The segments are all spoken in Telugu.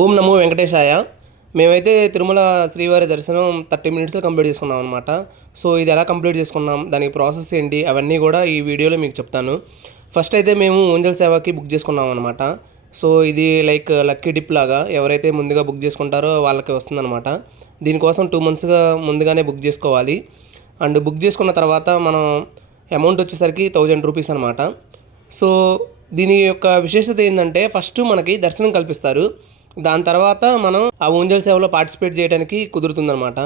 ఓం నమో వెంకటేశాయ. మేమైతే తిరుమల శ్రీవారి దర్శనం 30 మినిట్స్‌లో కంప్లీట్ చేసుకున్నాం అనమాట. సో, ఇది ఎలా కంప్లీట్ చేసుకున్నాం, దానికి ప్రాసెస్ ఏంటి, అవన్నీ కూడా ఈ వీడియోలో మీకు చెప్తాను. ఫస్ట్ అయితే మేము ఊంజల్ సేవకి బుక్ చేసుకున్నాం అనమాట. సో, ఇది లైక్ లక్కీ డిప్ లాగా ఎవరైతే ముందుగా బుక్ చేసుకుంటారో వాళ్ళకి వస్తుందనమాట. దీనికోసం 2 మంత్స్‌గా ముందుగానే బుక్ చేసుకోవాలి. అండ్ బుక్ చేసుకున్న తర్వాత మనం అమౌంట్ వచ్చేసరికి 1000 రూపీస్ అనమాట. సో, దీని యొక్క విశేషత ఏంటంటే ఫస్ట్ మనకి దర్శనం కల్పిస్తారు. దాని తర్వాత మనం ఆ ఊంజల్ సేవలో పార్టిసిపేట్ చేయడానికి కుదురుతుందనమాట.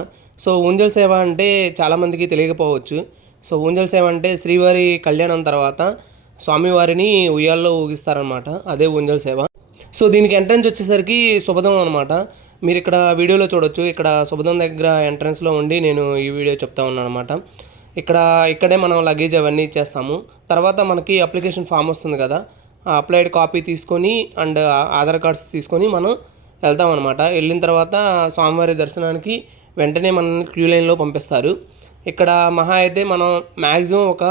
సో, ఊంజల్ సేవ అంటే చాలామందికి తెలియకపోవచ్చు. సో, ఊంజల్ సేవ అంటే శ్రీవారి కళ్యాణం తర్వాత స్వామివారిని ఉయ్యాల్లో ఊగిస్తారనమాట. అదే ఊంజల్ సేవ. సో, దీనికి ఎంట్రన్స్ వచ్చేసరికి శుభదం అనమాట. మీరు ఇక్కడ వీడియోలో చూడొచ్చు. ఇక్కడ శుభదం దగ్గర ఎంట్రన్స్లో ఉండి నేను ఈ వీడియో చెప్తా ఉన్నాను అనమాట. ఇక్కడే మనం లగేజ్ అవన్నీ ఇచ్చేస్తాము. తర్వాత మనకి అప్లికేషన్ ఫామ్ వస్తుంది కదా, ఆ అప్లైడ్ కాపీ తీసుకొని అండ్ ఆధార్ కార్డ్స్ తీసుకొని మనం వెళ్తామన్నమాట. వెళ్ళిన తర్వాత స్వామివారి దర్శనానికి వెంటనే మనల్ని క్యూ లైన్లో పంపిస్తారు. ఇక్కడ మహా అయితే మనం మ్యాక్సిమం ఒక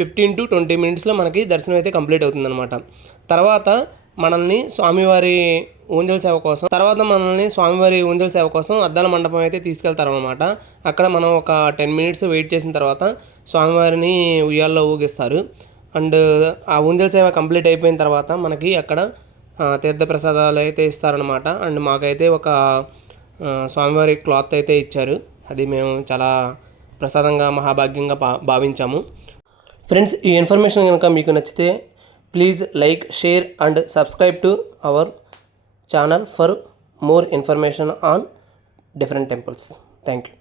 15 to 20 మినిట్స్లో మనకి దర్శనం అయితే కంప్లీట్ అవుతుందన్నమాట. తర్వాత మనల్ని స్వామివారి ఊంజల్ సేవ కోసం అద్దాల మండపం అయితే తీసుకెళ్తారనమాట. అక్కడ మనం ఒక 10 మినిట్స్ వెయిట్ చేసిన తర్వాత స్వామివారిని ఉయ్యాల్లో ఊగిస్తారు. అండ్ ఆ ఊంజల్ సేవ కంప్లీట్ అయిపోయిన తర్వాత మనకి అక్కడ తీర్థప్రసాదాలు అయితే ఇస్తారనమాట. అండ్ మాకైతే ఒక స్వామివారి క్లాత్ అయితే ఇచ్చారు. అది మేము చాలా ప్రసాదంగా మహాభాగ్యంగా భావించాము. ఫ్రెండ్స్, ఈ ఇన్ఫర్మేషన్ కనుక మీకు నచ్చితే please like, share and subscribe to our channel for more information on different temples. Thank you.